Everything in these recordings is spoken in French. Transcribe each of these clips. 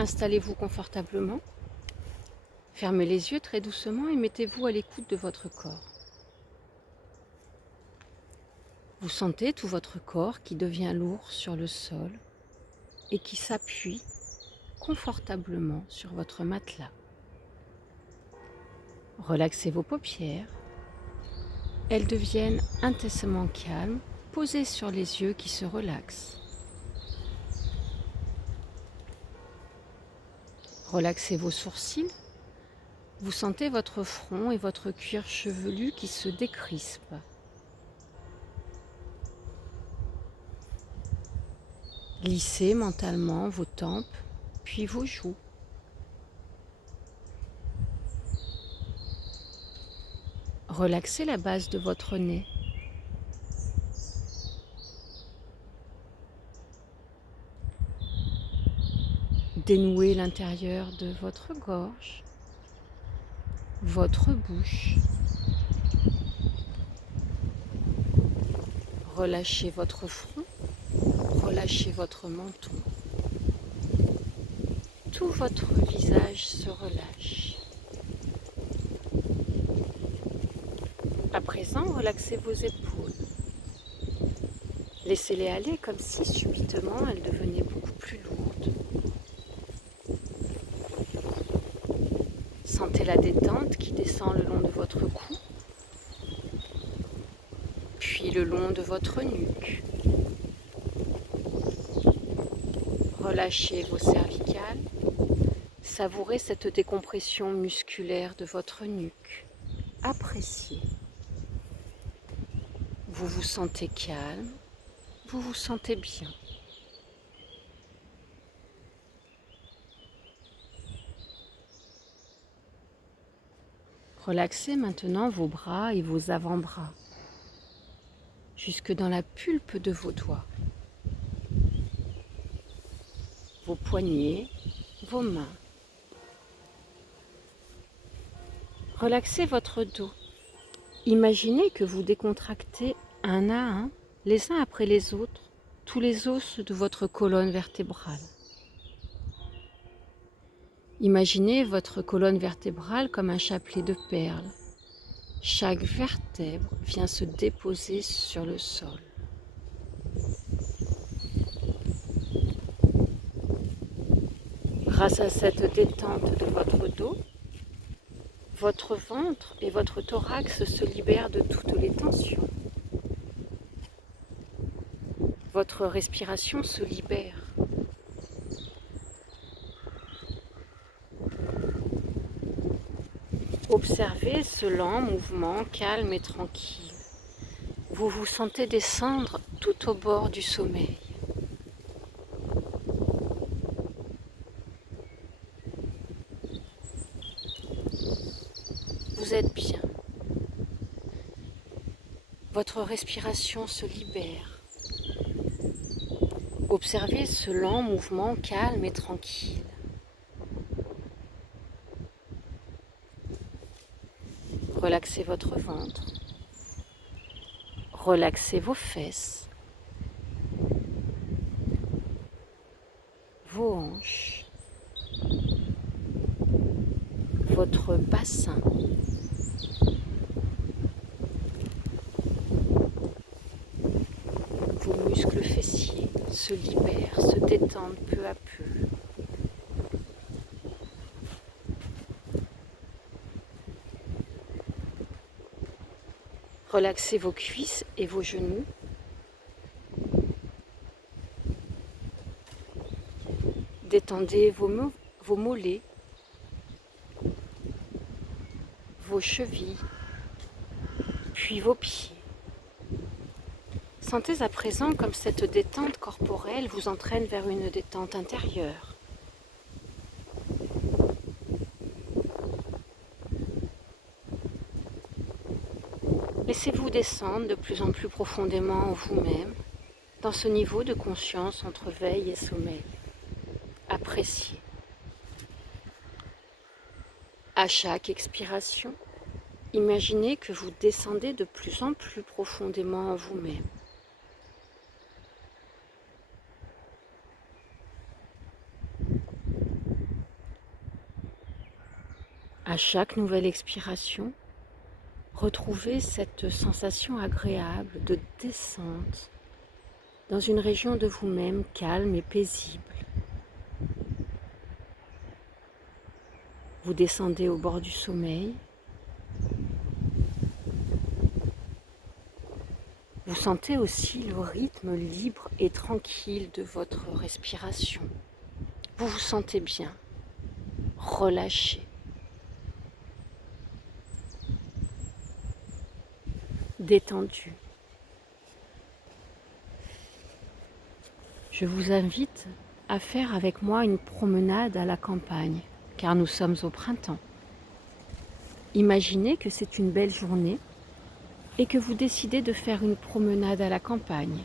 Installez-vous confortablement, fermez les yeux très doucement et mettez-vous à l'écoute de votre corps. Vous sentez tout votre corps qui devient lourd sur le sol et qui s'appuie confortablement sur votre matelas. Relaxez vos paupières, elles deviennent intensément calmes, posées sur les yeux qui se relaxent. Relaxez vos sourcils, vous sentez votre front et votre cuir chevelu qui se décrispent. Lissez mentalement vos tempes, puis vos joues. Relaxez la base de votre nez. Dénouez l'intérieur de votre gorge, votre bouche. Relâchez votre front, relâchez votre menton. Tout votre visage se relâche. À présent, relaxez vos épaules. Laissez-les aller comme si subitement elles devenaient beaucoup plus lourdes. Sentez la détente qui descend le long de votre cou, puis le long de votre nuque. Relâchez vos cervicales, savourez cette décompression musculaire de votre nuque. Appréciez. Vous vous sentez calme, vous vous sentez bien. Relaxez maintenant vos bras et vos avant-bras, jusque dans la pulpe de vos doigts, vos poignets, vos mains. Relaxez votre dos. Imaginez que vous décontractez un à un, les uns après les autres, tous les os de votre colonne vertébrale. Imaginez votre colonne vertébrale comme un chapelet de perles. Chaque vertèbre vient se déposer sur le sol. Grâce à cette détente de votre dos, votre ventre et votre thorax se libèrent de toutes les tensions. Votre respiration se libère. Observez ce lent mouvement calme et tranquille. Vous vous sentez descendre tout au bord du sommeil. Vous êtes bien. Votre respiration se libère. Observez ce lent mouvement calme et tranquille. Relaxez votre ventre. Relaxez vos fesses, vos hanches, votre bassin. Vos muscles fessiers se libèrent, se détendent peu à peu. Relaxez vos cuisses et vos genoux. Détendez vos mollets, vos chevilles, puis vos pieds. Sentez à présent comme cette détente corporelle vous entraîne vers une détente intérieure. Laissez-vous descendre de plus en plus profondément en vous-même, dans ce niveau de conscience entre veille et sommeil. Appréciez. À chaque expiration, imaginez que vous descendez de plus en plus profondément en vous-même. À chaque nouvelle expiration, retrouvez cette sensation agréable de descente dans une région de vous-même calme et paisible. Vous descendez au bord du sommeil. Vous sentez aussi le rythme libre et tranquille de votre respiration. Vous vous sentez bien, relâché, détendu. Je vous invite à faire avec moi une promenade à la campagne, car nous sommes au printemps. Imaginez que c'est une belle journée et que vous décidez de faire une promenade à la campagne.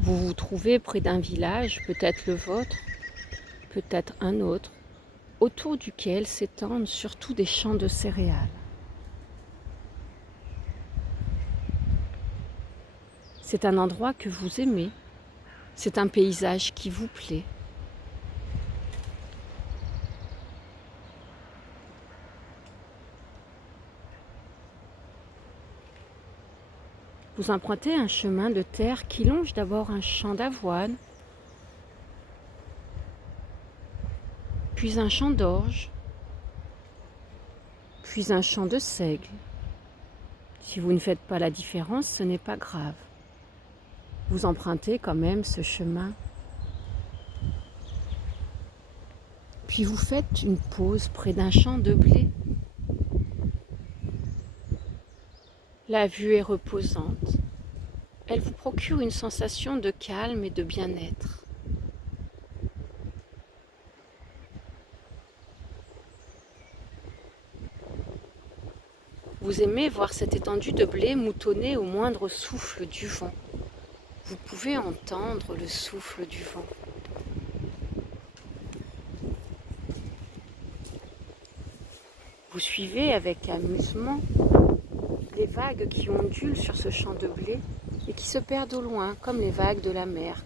Vous vous trouvez près d'un village, peut-être le vôtre, peut-être un autre, autour duquel s'étendent surtout des champs de céréales. C'est un endroit que vous aimez, c'est un paysage qui vous plaît. Vous empruntez un chemin de terre qui longe d'abord un champ d'avoine, puis un champ d'orge, puis un champ de seigle. Si vous ne faites pas la différence, ce n'est pas grave. Vous empruntez quand même ce chemin. Puis vous faites une pause près d'un champ de blé. La vue est reposante. Elle vous procure une sensation de calme et de bien-être. Vous aimez voir cette étendue de blé moutonner au moindre souffle du vent. Vous pouvez entendre le souffle du vent. Vous suivez avec amusement les vagues qui ondulent sur ce champ de blé et qui se perdent au loin comme les vagues de la mer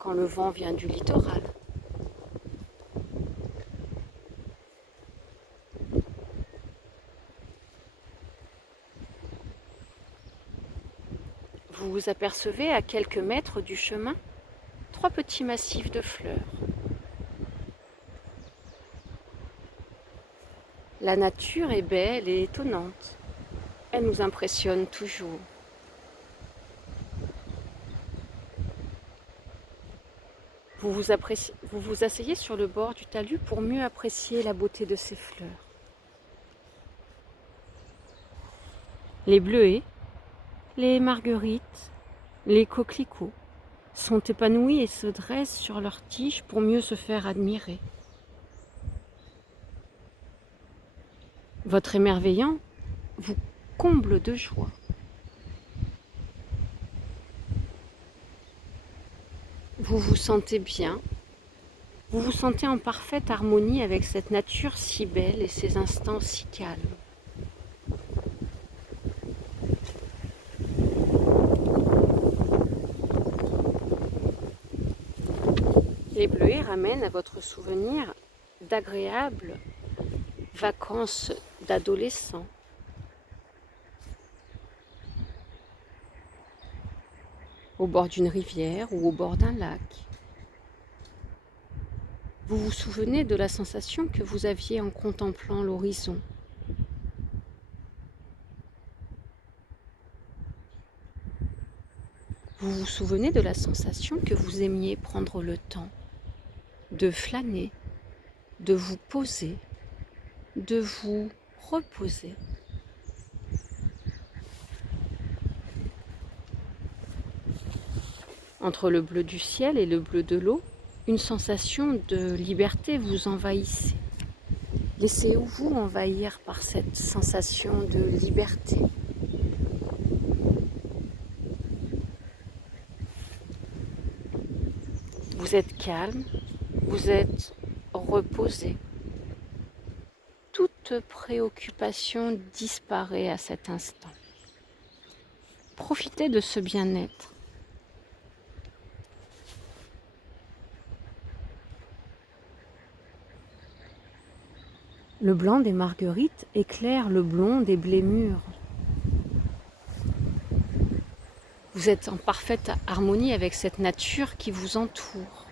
quand le vent vient du littoral. Vous vous apercevez à quelques mètres du chemin 3 petits massifs de fleurs. La nature est belle et étonnante. Elle nous impressionne toujours. Vous vous asseyez sur le bord du talus pour mieux apprécier la beauté de ces fleurs. Les bleuets, les marguerites, les coquelicots sont épanouis et se dressent sur leurs tiges pour mieux se faire admirer. Votre émerveillant vous comble de joie. Vous vous sentez bien, vous vous sentez en parfaite harmonie avec cette nature si belle et ces instants si calmes. Les bleuets ramènent à votre souvenir d'agréables vacances d'adolescents. Au bord d'une rivière ou au bord d'un lac. Vous vous souvenez de la sensation que vous aviez en contemplant l'horizon. Vous vous souvenez de la sensation que vous aimiez prendre le temps de flâner, de vous poser, de vous reposer. Entre le bleu du ciel et le bleu de l'eau, une sensation de liberté vous envahissait. Laissez-vous envahir par cette sensation de liberté. Vous êtes calme, vous êtes reposé. Toute préoccupation disparaît à cet instant. Profitez de ce bien-être. Le blanc des marguerites éclaire le blond des blés mûrs. Vous êtes en parfaite harmonie avec cette nature qui vous entoure.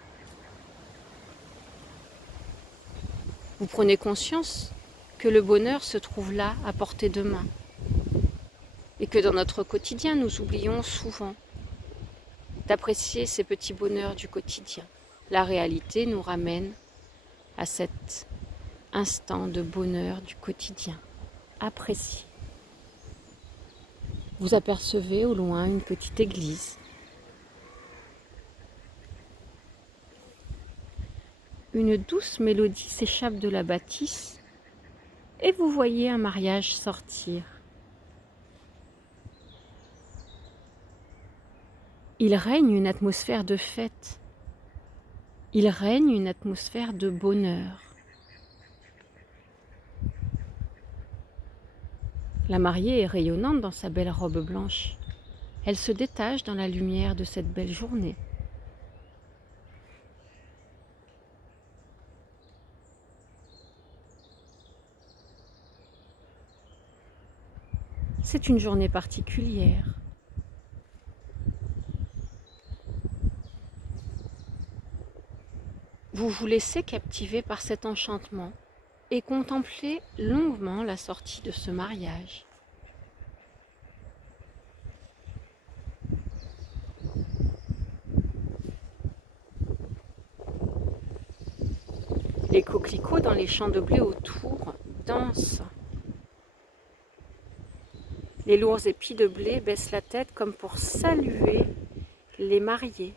Vous prenez conscience que le bonheur se trouve là, à portée de main. Et que dans notre quotidien, nous oublions souvent d'apprécier ces petits bonheurs du quotidien. La réalité nous ramène à cet instant de bonheur du quotidien. Appréciez. Vous apercevez au loin une petite église. Une douce mélodie s'échappe de la bâtisse et vous voyez un mariage sortir. Il règne une atmosphère de fête. Il règne une atmosphère de bonheur. La mariée est rayonnante dans sa belle robe blanche. Elle se détache dans la lumière de cette belle journée. C'est une journée particulière. Vous vous laissez captiver par cet enchantement et contemplez longuement la sortie de ce mariage. Les coquelicots dans les champs de blé autour dansent. Les lourds épis de blé baissent la tête comme pour saluer les mariés.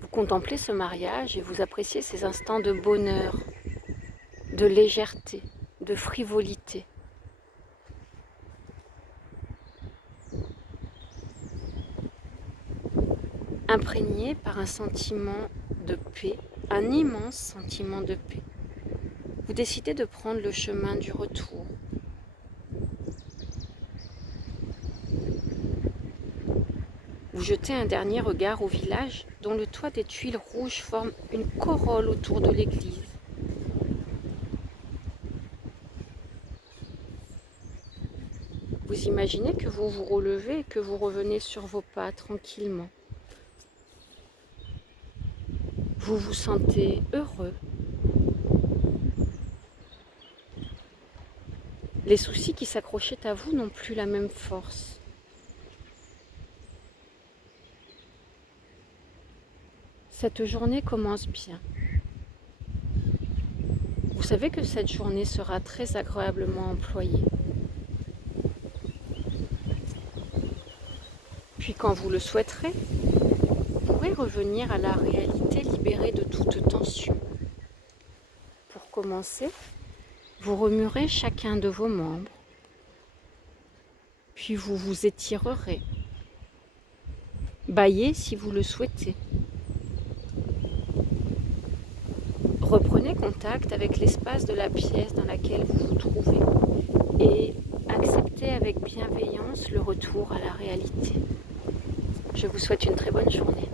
Vous contemplez ce mariage et vous appréciez ces instants de bonheur, de légèreté, de frivolité. Imprégné par un sentiment de paix, un immense sentiment de paix. Vous décidez de prendre le chemin du retour. Vous jetez un dernier regard au village dont le toit des tuiles rouges forme une corolle autour de l'église. Vous imaginez que vous vous relevez et que vous revenez sur vos pas tranquillement. Vous vous sentez heureux. Les soucis qui s'accrochaient à vous n'ont plus la même force. Cette journée commence bien. Vous savez que cette journée sera très agréablement employée. Puis quand vous le souhaiterez, vous pourrez revenir à la réalité libérée de toute tension. Pour commencer, vous remuerez chacun de vos membres, puis vous vous étirerez. Bâillez si vous le souhaitez. Reprenez contact avec l'espace de la pièce dans laquelle vous vous trouvez et acceptez avec bienveillance le retour à la réalité. Je vous souhaite une très bonne journée.